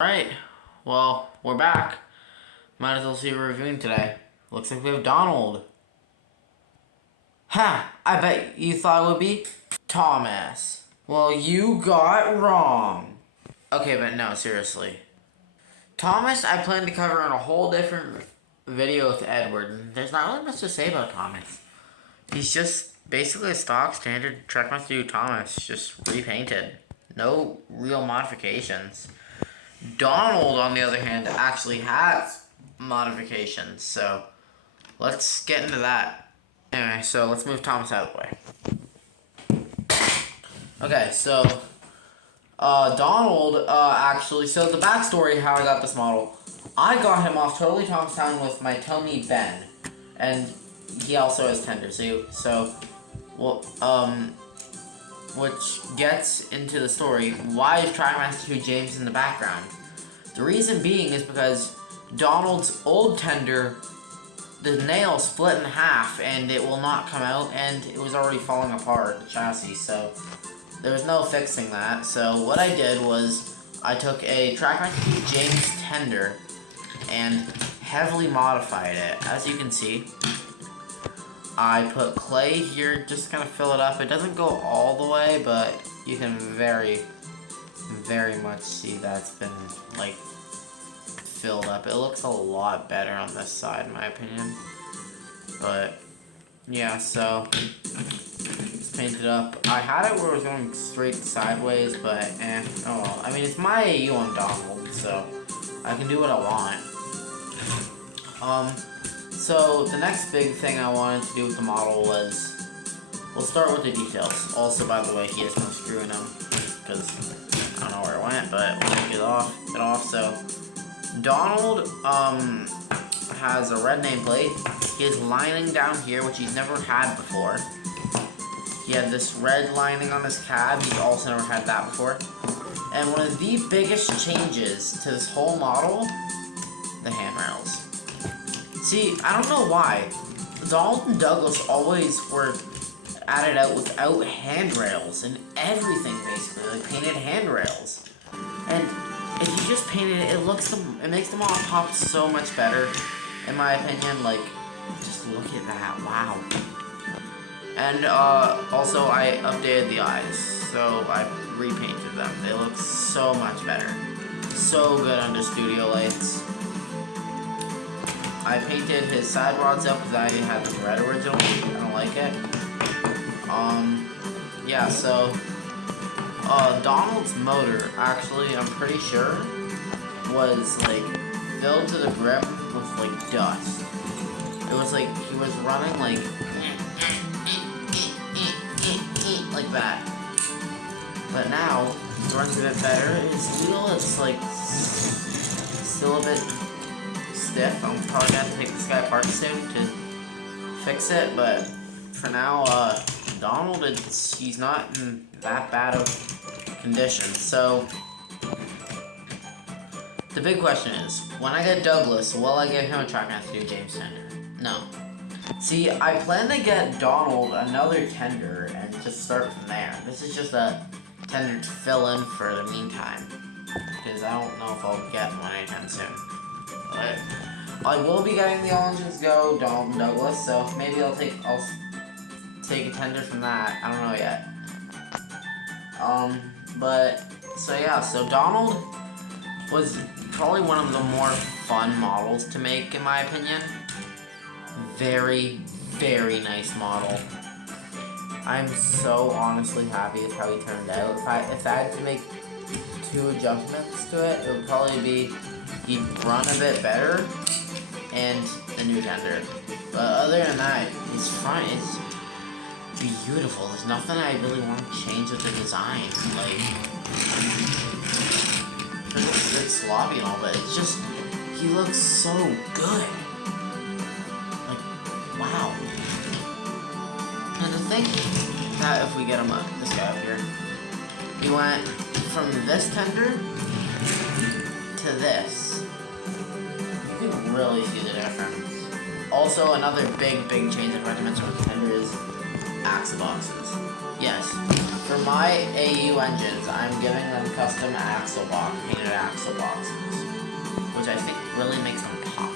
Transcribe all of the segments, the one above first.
Alright, well, we're back. Might as well see what we're reviewing today. Looks like we have Donald. Ha! I bet you thought it would be Thomas. Well, you got wrong. Okay, but no, seriously. Thomas, I plan to cover in a whole different video with Edward. There's not really much to say about Thomas. He's just basically a stock standard Trackmaster Thomas, just repainted. No real modifications. Donald, on the other hand, actually has modifications, so let's get into that. Anyway, so let's move Thomas out of the way. Okay, so Donald, actually, so the backstory how I got this model, I got him off Totally Thomastown with my Tony Ben, and he also has tender, which gets into the story, why is Trackmaster 2 James in the background? The reason being is because Donald's old tender, the nail split in half and it will not come out, and it was already falling apart, the chassis, so there was no fixing that. So what I did was I took a Trackmaster 2 James tender and heavily modified it. As you can see, I put clay here just to kind of fill it up. It doesn't go all the way, but you can very much see that's been, like, filled up. It looks a lot better on this side, in my opinion. But, yeah, so, just painted up. I had it where it was going straight sideways, but, oh well. I mean, it's my AU on Donald, so I can do what I want. So, the next big thing I wanted to do with the model was, we'll start with the details. Also, by the way, he has no screw in him, because I don't know where it went, but we'll take it off. So, Donald, has a red nameplate. He has lining down here, which he's never had before. He had this red lining on his cab. He's also never had that before. And one of the biggest changes to this whole model, the handrails. See, I don't know why. Donald and Douglas always were added out without handrails and everything, basically, like painted handrails. And if you just paint it, it makes them all pop so much better, in my opinion. Like, just look at that, wow. And also I updated the eyes, so I repainted them. They look so much better, so good under studio lights. I painted his side rods up because I had them red originally. I don't like it. Yeah, so, Donald's motor, actually, I'm pretty sure, was, like, filled to the brim with, like, dust. It was like, he was running, like that. But now, it runs a bit better. His wheel is, like, still a bit stiff. I'm probably gonna take this guy apart soon to fix it, but for now, Donald, he's not in that bad of condition. So, the big question is, when I get Douglas, will I give him a Trackmaster 2 James tender? No. See, I plan to get Donald another tender and just start from there. This is just a tender to fill in for the meantime, because I don't know if I'll get one anytime soon. But I will be getting the All Engines Go Donald and Douglas, so maybe I'll take a tender from that. I don't know yet. But so yeah, so Donald was probably one of the more fun models to make, in my opinion. Very nice model. I'm so honestly happy with how he turned out. If I had to make 2 adjustments to it, it would probably be he'd run a bit better and the new tender. But other than that, it's fine. It's beautiful. There's nothing I really want to change with the design. Like, it's a bit sloppy and all, but it's just, he looks so good. Like, wow. And to think that if we get him this guy up here, he went from this tender to this. You can really see the difference. Also, another big change I forgot to mention with the tender is axle boxes. Yes, For my AU engines, I'm giving them custom axle box, painted axle boxes, which I think really makes them pop.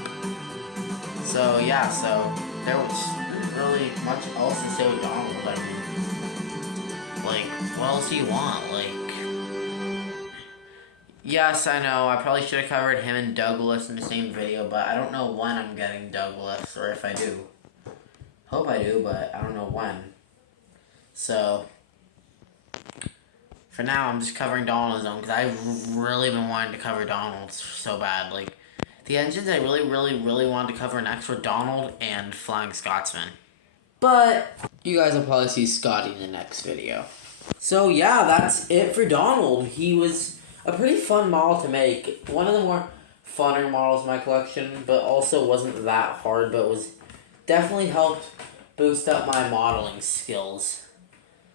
So yeah, so there was really much else to say with Donald. I mean, like, what else do you want? Like, yes, I know, I probably should have covered him and Douglas in the same video, but I don't know when I'm getting Douglas, or if I do. Hope I do, but I don't know when. So, for now, I'm just covering Donald's own, because I've really been wanting to cover Donald's so bad. Like, the engines I really wanted to cover next were Donald and Flying Scotsman. But, you guys will probably see Scotty in the next video. So, yeah, that's it for Donald. He was a pretty fun model to make. One of the more funner models in my collection, but also wasn't that hard, but was definitely helped boost up my modeling skills.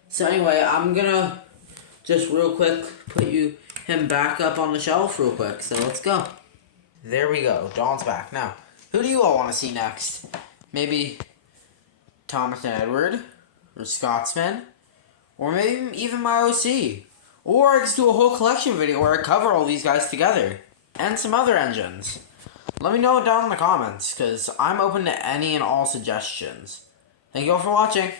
So anyway, I'm gonna just real quick put him back up on the shelf real quick. So let's go. There we go. Donald's back. Now, who do you all want to see next? Maybe Thomas and Edward, or Scotsman, or maybe even my OC. Or I could do a whole collection video where I cover all these guys together. And some other engines. Let me know down in the comments, because I'm open to any and all suggestions. Thank you all for watching.